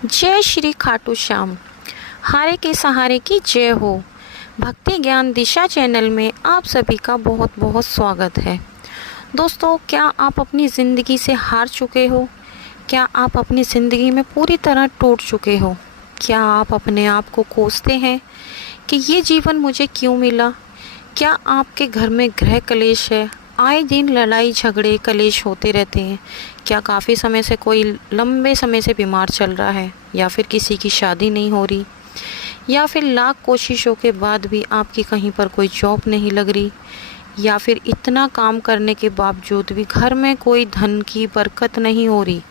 जय श्री खाटू श्याम। हारे के सहारे की जय हो। भक्ति ज्ञान दिशा चैनल में आप सभी का बहुत बहुत स्वागत है। दोस्तों, क्या आप अपनी ज़िंदगी से हार चुके हो? क्या आप अपनी ज़िंदगी में पूरी तरह टूट चुके हो? क्या आप अपने आप को कोसते हैं कि ये जीवन मुझे क्यों मिला? क्या आपके घर में गृह कलेश है? आए दिन लड़ाई झगड़े कलेश होते रहते हैं। क्या काफ़ी समय से कोई लंबे समय से बीमार चल रहा है, या फिर किसी की शादी नहीं हो रही, या फिर लाख कोशिशों के बाद भी आपकी कहीं पर कोई जॉब नहीं लग रही, या फिर इतना काम करने के बावजूद भी घर में कोई धन की बरकत नहीं हो रही।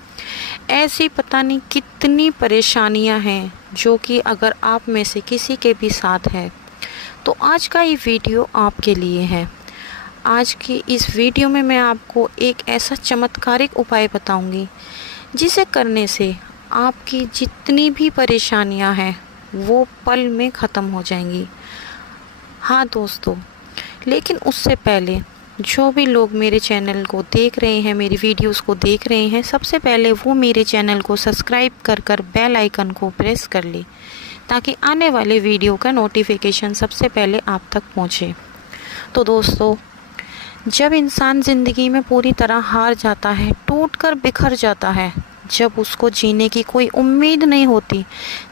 ऐसी पता नहीं कितनी परेशानियां हैं जो कि अगर आप में से किसी के भी साथ है तो आज का ये वीडियो आपके लिए है। आज की इस वीडियो में मैं आपको एक ऐसा चमत्कारिक उपाय बताऊंगी जिसे करने से आपकी जितनी भी परेशानियां हैं वो पल में ख़त्म हो जाएंगी। हाँ दोस्तों, लेकिन उससे पहले जो भी लोग मेरे चैनल को देख रहे हैं, मेरी वीडियोस को देख रहे हैं, सबसे पहले वो मेरे चैनल को सब्सक्राइब कर बेल आइकन को प्रेस कर ले ताकि आने वाले वीडियो का नोटिफिकेशन सबसे पहले आप तक पहुँचे। तो दोस्तों, जब इंसान ज़िंदगी में पूरी तरह हार जाता है, टूट कर बिखर जाता है, जब उसको जीने की कोई उम्मीद नहीं होती,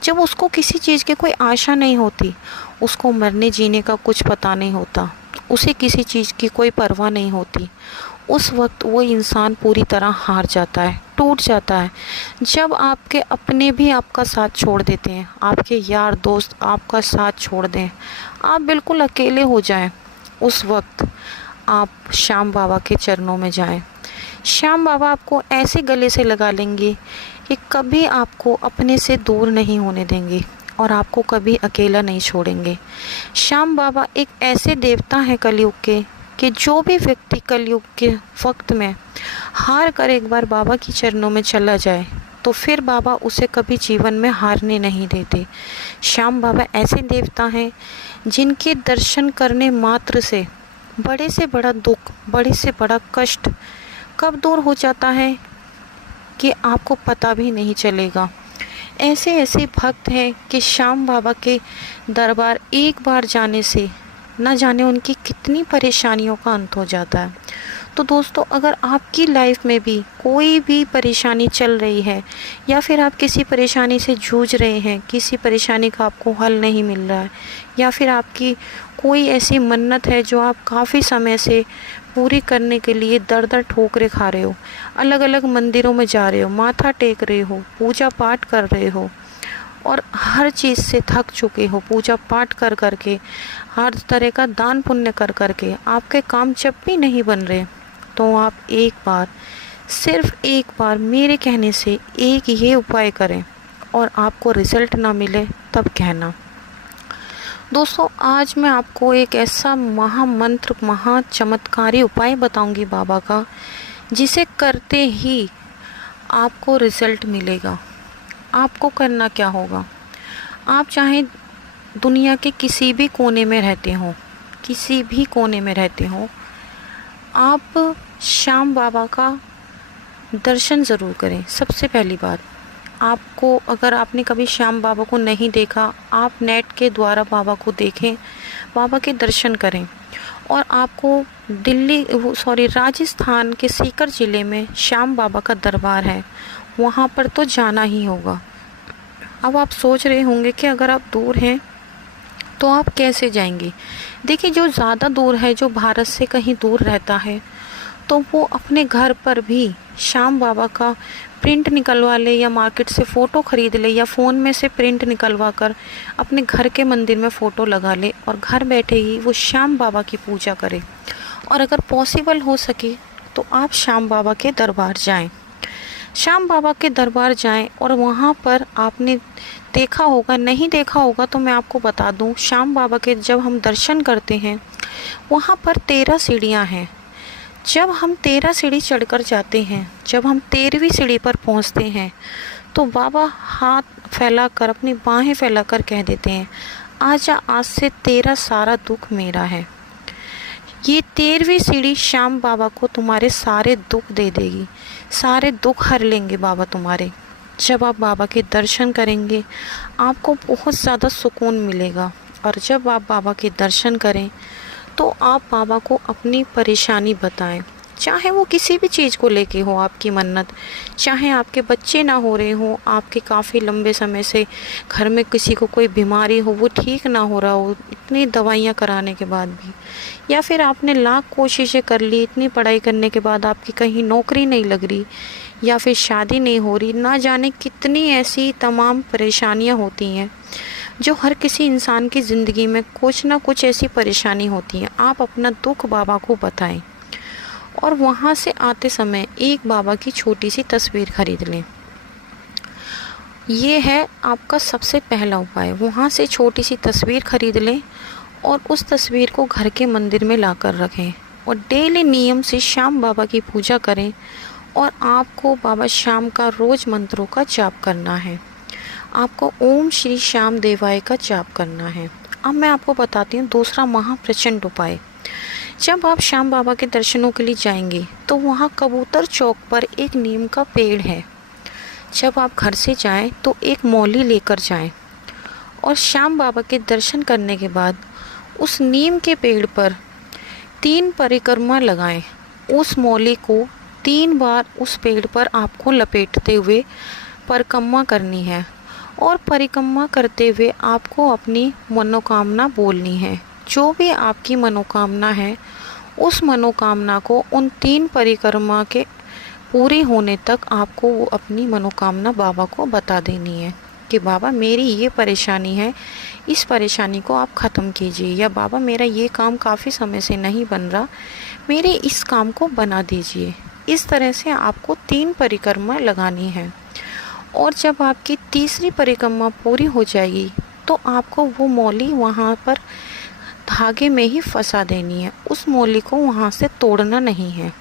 जब उसको किसी चीज़ की कोई आशा नहीं होती, उसको मरने जीने का कुछ पता नहीं होता, उसे किसी चीज़ की कोई परवाह नहीं होती, उस वक्त वो इंसान पूरी तरह हार जाता है, टूट जाता है। जब आपके अपने भी आपका साथ छोड़ देते हैं, आपके यार दोस्त आपका साथ छोड़ दें, आप बिल्कुल अकेले हो जाएं, उस वक्त आप श्याम बाबा के चरणों में जाएं। श्याम बाबा आपको ऐसे गले से लगा लेंगे कि कभी आपको अपने से दूर नहीं होने देंगे और आपको कभी अकेला नहीं छोड़ेंगे। श्याम बाबा एक ऐसे देवता हैं कलयुग के कि जो भी व्यक्ति कलयुग के वक्त में हार कर एक बार बाबा के चरणों में चला जाए तो फिर बाबा उसे कभी जीवन में हारने नहीं देते। श्याम बाबा ऐसे देवता हैं जिनके दर्शन करने मात्र से बड़े से बड़ा दुख, बड़े से बड़ा कष्ट कब दूर हो जाता है कि आपको पता भी नहीं चलेगा। ऐसे ऐसे भक्त हैं कि श्याम बाबा के दरबार एक बार जाने से न जाने उनकी कितनी परेशानियों का अंत हो जाता है। तो दोस्तों, अगर आपकी लाइफ में भी कोई भी परेशानी चल रही है, या फिर आप किसी परेशानी से जूझ रहे हैं, किसी परेशानी का आपको हल नहीं मिल रहा है, या फिर आपकी कोई ऐसी मन्नत है जो आप काफ़ी समय से पूरी करने के लिए दर दर ठोकरे खा रहे हो, अलग अलग मंदिरों में जा रहे हो, माथा टेक रहे हो, पूजा पाठ कर रहे हो और हर चीज़ से थक चुके हो, पूजा पाठ कर करके, हर तरह का दान पुण्य कर करके आपके काम जब भी नहीं बन रहे, तो आप एक बार, सिर्फ एक बार मेरे कहने से एक ये उपाय करें और आपको रिज़ल्ट ना मिले तब कहना। दोस्तों, आज मैं आपको एक ऐसा महामंत्र, महा चमत्कारी उपाय बताऊंगी बाबा का, जिसे करते ही आपको रिज़ल्ट मिलेगा। आपको करना क्या होगा? आप चाहे दुनिया के किसी भी कोने में रहते हो, किसी भी कोने में रहते हो, आप श्याम बाबा का दर्शन ज़रूर करें। सबसे पहली बात, आपको, अगर आपने कभी श्याम बाबा को नहीं देखा, आप नेट के द्वारा बाबा को देखें, बाबा के दर्शन करें। और आपको राजस्थान के सीकर ज़िले में श्याम बाबा का दरबार है, वहाँ पर तो जाना ही होगा। अब आप सोच रहे होंगे कि अगर आप दूर हैं तो आप कैसे जाएंगे? देखिए, जो ज़्यादा दूर है, जो भारत से कहीं दूर रहता है, तो वो अपने घर पर भी श्याम बाबा का प्रिंट निकलवा ले, या मार्केट से फ़ोटो ख़रीद ले, या फ़ोन में से प्रिंट निकलवा कर अपने घर के मंदिर में फ़ोटो लगा ले और घर बैठे ही वो श्याम बाबा की पूजा करे। और अगर पॉसिबल हो सके तो आप श्याम बाबा के दरबार जाएं। श्याम बाबा के दरबार जाएं और वहाँ पर आपने देखा होगा, नहीं देखा होगा तो मैं आपको बता दूं, श्याम बाबा के जब हम दर्शन करते हैं वहाँ पर 13 सीढ़ियाँ हैं। जब हम 13 सीढ़ी चढ़कर जाते हैं, जब हम 13वीं सीढ़ी पर पहुँचते हैं तो बाबा हाथ फैलाकर, अपनी बाहें फैलाकर कह देते हैं, आजा, आज से तेरा सारा दुख मेरा है। ये 13वीं सीढ़ी श्याम बाबा को तुम्हारे सारे दुख दे देगी, सारे दुख हर लेंगे बाबा तुम्हारे। जब आप बाबा के दर्शन करेंगे आपको बहुत ज़्यादा सुकून मिलेगा। और जब आप बाबा के दर्शन करें तो आप बाबा को अपनी परेशानी बताएं, चाहे वो किसी भी चीज़ को लेके हो, आपकी मन्नत, चाहे आपके बच्चे ना हो रहे हो, आपके काफ़ी लंबे समय से घर में किसी को कोई बीमारी हो, वो ठीक ना हो रहा हो इतनी दवाइयाँ कराने के बाद भी, या फिर आपने लाख कोशिशें कर ली, इतनी पढ़ाई करने के बाद आपकी कहीं नौकरी नहीं लग रही या फिर शादी नहीं हो रही, ना जाने कितनी ऐसी तमाम परेशानियाँ होती हैं जो हर किसी इंसान की ज़िंदगी में कुछ ना कुछ ऐसी परेशानी होती है। आप अपना दुख बाबा को बताएं और वहाँ से आते समय एक बाबा की छोटी सी तस्वीर खरीद लें। ये है आपका सबसे पहला उपाय। वहाँ से छोटी सी तस्वीर खरीद लें और उस तस्वीर को घर के मंदिर में लाकर रखें और डेली नियम से शाम बाबा की पूजा करें। और आपको बाबा श्याम का रोज़ मंत्रों का जाप करना है। आपको ओम श्री श्याम देवाय का जाप करना है। अब मैं आपको बताती हूँ दूसरा महाप्रचंड उपाय। जब आप श्याम बाबा के दर्शनों के लिए जाएंगे तो वहाँ कबूतर चौक पर एक नीम का पेड़ है। जब आप घर से जाएं तो एक मौली लेकर जाएं और श्याम बाबा के दर्शन करने के बाद उस नीम के पेड़ पर 3 परिक्रमा लगाएं। उस मौली को 3 बार उस पेड़ पर आपको लपेटते हुए परिक्रमा करनी है और परिक्रमा करते हुए आपको अपनी मनोकामना बोलनी है। जो भी आपकी मनोकामना है उस मनोकामना को उन 3 परिक्रमा के पूरी होने तक आपको वो अपनी मनोकामना बाबा को बता देनी है कि बाबा मेरी ये परेशानी है, इस परेशानी को आप ख़त्म कीजिए, या बाबा मेरा ये काम काफ़ी समय से नहीं बन रहा, मेरे इस काम को बना दीजिए। इस तरह से आपको 3 परिक्रमा लगानी है। और जब आपकी तीसरी परिक्रमा पूरी हो जाएगी तो आपको वो मौली वहाँ पर धागे में ही फंसा देनी है। उस मौली को वहाँ से तोड़ना नहीं है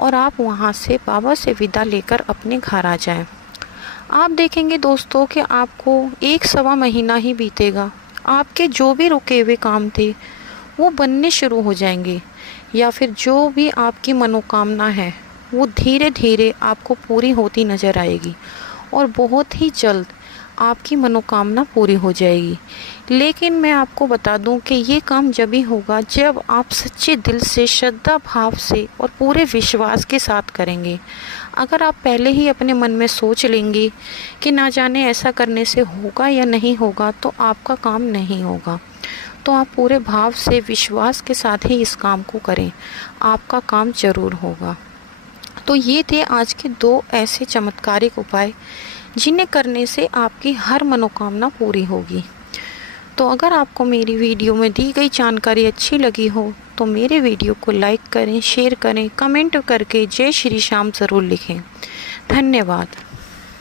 और आप वहाँ से बाबा से विदा लेकर अपने घर आ जाएं। आप देखेंगे दोस्तों कि आपको 1-1.25 महीना ही बीतेगा, आपके जो भी रुके हुए काम थे वो बनने शुरू हो जाएंगे, या फिर जो भी आपकी मनोकामना है वो धीरे धीरे आपको पूरी होती नज़र आएगी और बहुत ही जल्द आपकी मनोकामना पूरी हो जाएगी। लेकिन मैं आपको बता दूं कि ये काम जब ही होगा जब आप सच्चे दिल से, श्रद्धा भाव से और पूरे विश्वास के साथ करेंगे। अगर आप पहले ही अपने मन में सोच लेंगे कि ना जाने ऐसा करने से होगा या नहीं होगा, तो आपका काम नहीं होगा। तो आप पूरे भाव से, विश्वास के साथ ही इस काम को करें, आपका काम ज़रूर होगा। तो ये थे आज के 2 ऐसे चमत्कारिक उपाय जिन्हें करने से आपकी हर मनोकामना पूरी होगी। तो अगर आपको मेरी वीडियो में दी गई जानकारी अच्छी लगी हो तो मेरे वीडियो को लाइक करें, शेयर करें, कमेंट करके जय श्री श्याम ज़रूर लिखें। धन्यवाद।